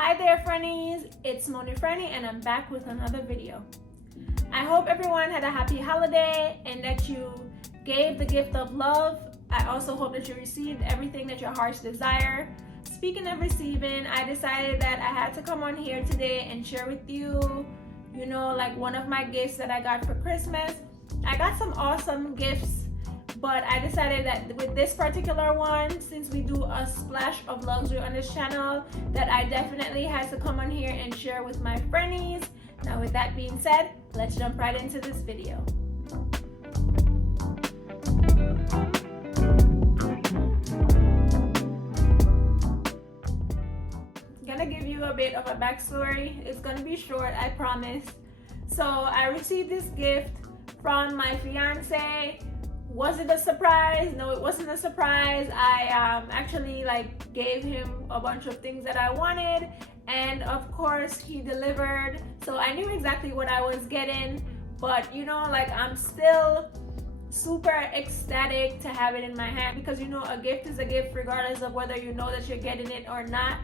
Hi there, Frennies. It's Moni Frennie, and I'm back with another video. I hope everyone had a happy holiday and that you gave the gift of love. I also hope that you received everything that your hearts desire. Speaking of receiving, I decided that I had to come on here today and share with you, like one of my gifts that I got for Christmas. I got some awesome gifts, but I decided that with this particular one, since we do a splash of luxury on this channel, that I definitely had to come on here and share with my Frennies. Now with that being said, let's jump right into this video. I'm gonna give you a bit of a backstory. It's gonna be short, I promise. So I received this gift from my fiance. Was it a surprise? No, it wasn't a surprise. I actually gave him a bunch of things that I wanted, and of course he delivered. So I knew exactly what I was getting, but I'm still super ecstatic to have it in my hand, because a gift is a gift regardless of whether you know that you're getting it or not.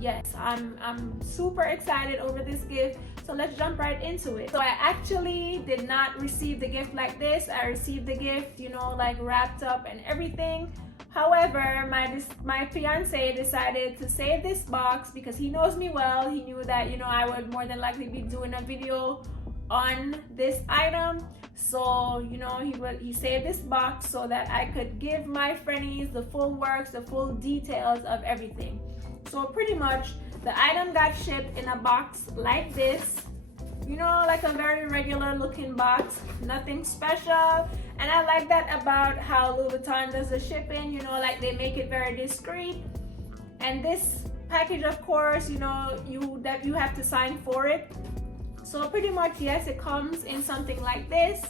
Yes, I'm super excited over this gift. So let's jump right into it. So I actually did not receive the gift like this. I received the gift, wrapped up and everything. However, my fiance decided to save this box because he knows me well. He knew that, I would more than likely be doing a video on this item. So, he saved this box so that I could give my Frennies the full works, the full details of everything. So pretty much the item got shipped in a box like this, like a very regular looking box, nothing special. And I like that about how Louis Vuitton does the shipping, they make it very discreet. And this package, of course, you have to sign for it. So pretty much, yes, it comes in something like this.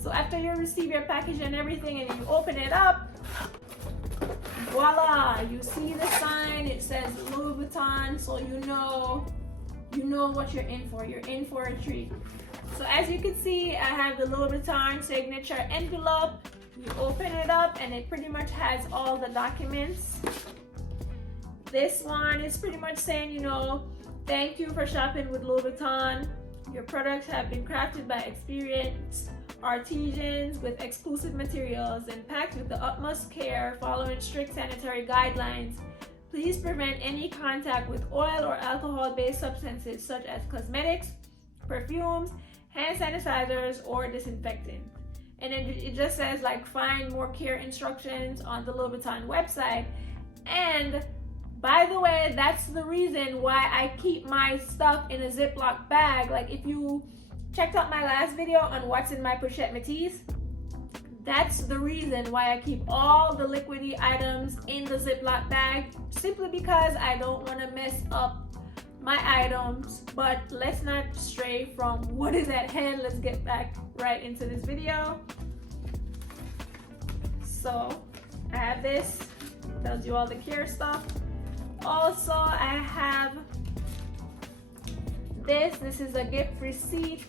So after you receive your package and everything and you open it up, voila, you see the sign. It says Louis Vuitton, so you know what you're in for. You're in for a treat. So as you can see, I have the Louis Vuitton signature envelope. You open it up and it pretty much has all the documents. This one is pretty much saying, thank you for shopping with Louis Vuitton. Your products have been crafted by experienced artisans with exclusive materials and packed with the utmost care, following strict sanitary guidelines. Please prevent any contact with oil or alcohol-based substances such as cosmetics, perfumes, hand sanitizers, or disinfectant. And then it just says find more care instructions on the Louis Vuitton website. And by the way, that's the reason why I keep my stuff in a Ziploc bag. If you checked out my last video on what's in my pochette métis, that's the reason why I keep all the liquidy items in the Ziploc bag, simply because I don't want to mess up my items. But let's not stray from what is at hand. Let's get back right into this video. So I have this, tells you all the care stuff. Also, I have this is a gift receipt,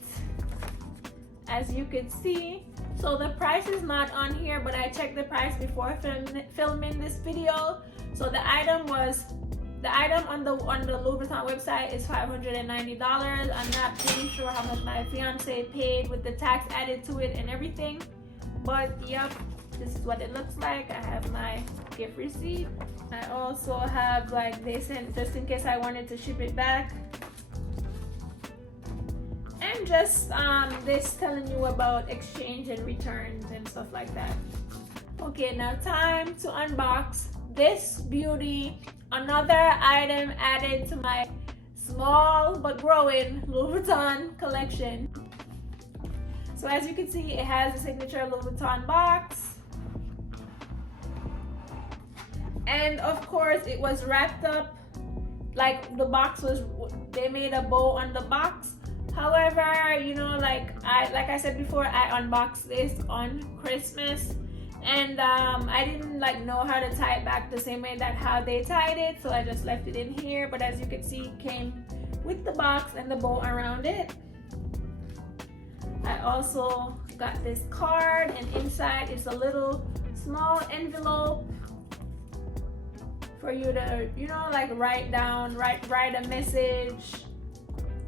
as you can see. So the price is not on here, but I checked the price before filming this video. So the item on the Louis Vuitton website is $590. I'm not really sure how much my fiance paid with the tax added to it and everything, but yep, this is what it looks like. I have my gift receipt. I also have they sent just in case I wanted to ship it back. And just this telling you about exchange and returns and stuff like that. Okay, now time to unbox this beauty, another item added to my small but growing Louis Vuitton collection. So as you can see, it has a signature Louis Vuitton box. And of course it was wrapped up, the box was, they made a bow on the box. However, like I said before, I unboxed this on Christmas, and I didn't know how to tie it back the same way that how they tied it, so I just left it in here. But as you can see, it came with the box and the bow around it. I also got this card, and inside is a little small envelope for you to, you know, like write a message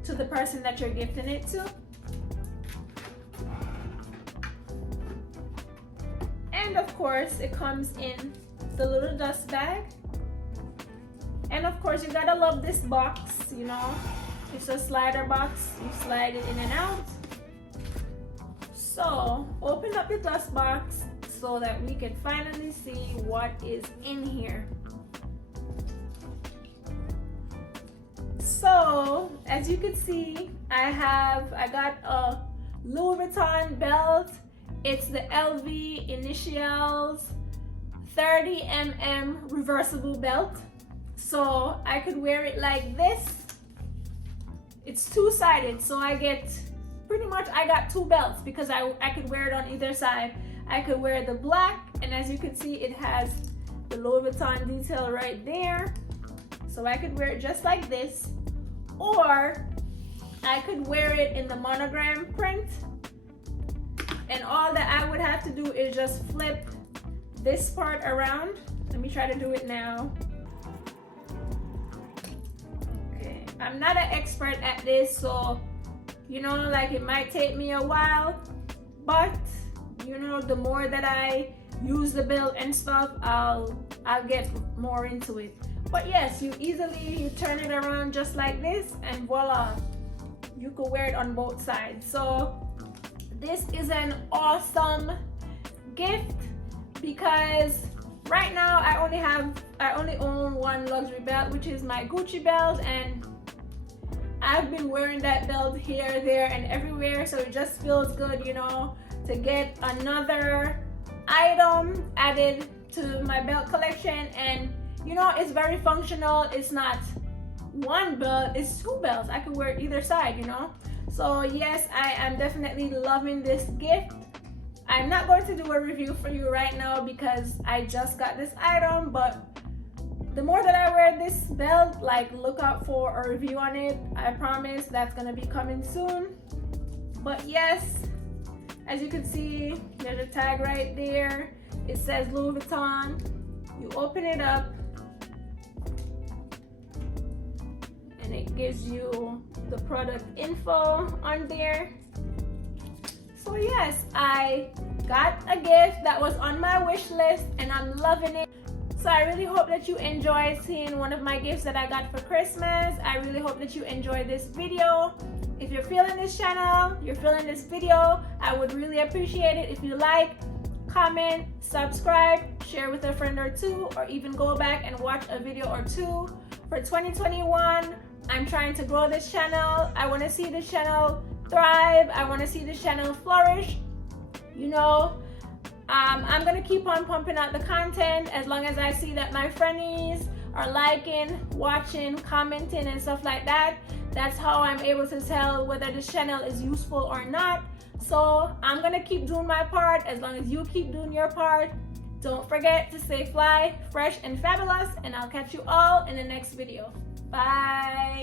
to the person that you're gifting it to. And of course, it comes in the little dust bag. And of course, you gotta love this box, you know. It's a slider box. You slide it in and out. So, open up the dust box so that we can finally see what is in here. So, as you can see, I got a Louis Vuitton belt. It's the LV Initials 30mm Reversible belt. So I could wear it like this. It's two-sided, so I got two belts because I could wear it on either side. I could wear the black, and as you can see, it has the Louis Vuitton detail right there. So I could wear it just like this, or I could wear it in the monogram print. And all that I would have to do is just flip this part around. Let me try to do it now. Okay, I'm not an expert at this, so you know, like it might take me a while, but you know, the more that I use the belt and stuff, I'll get more into it. But yes, you turn it around just like this, and voila, you could wear it on both sides. So this is an awesome gift because right now I only own one luxury belt, which is my Gucci belt, and I've been wearing that belt here, there, and everywhere, so it just feels good, you know, to get another item added to my belt collection. And you know, it's very functional. It's not one belt, it's two belts. I could wear either side, you know. So yes, I am definitely loving this gift. I'm not going to do a review for you right now because I just got this item, but the more that I wear this belt, like, look out for a review on it. I promise that's gonna be coming soon. But yes, as you can see, there's a tag right there. It says Louis Vuitton. You open it up and it gives you the product info on there. So yes, I got a gift that was on my wish list and I'm loving it. So I really hope that you enjoyed seeing one of my gifts that I got for Christmas. I really hope that you enjoyed this video. If you're feeling this channel, you're feeling this video, I would really appreciate it if you like, comment, subscribe, share with a friend or two, or even go back and watch a video or two. For 2021, I'm trying to grow this channel. I want to see this channel thrive. I want to see this channel flourish. You know, I'm going to keep on pumping out the content as long as I see that my friendies are liking, watching, commenting, and stuff like that. That's how I'm able to tell whether this channel is useful or not. So I'm going to keep doing my part as long as you keep doing your part. Don't forget to stay fly, fresh, and fabulous, and I'll catch you all in the next video. Bye.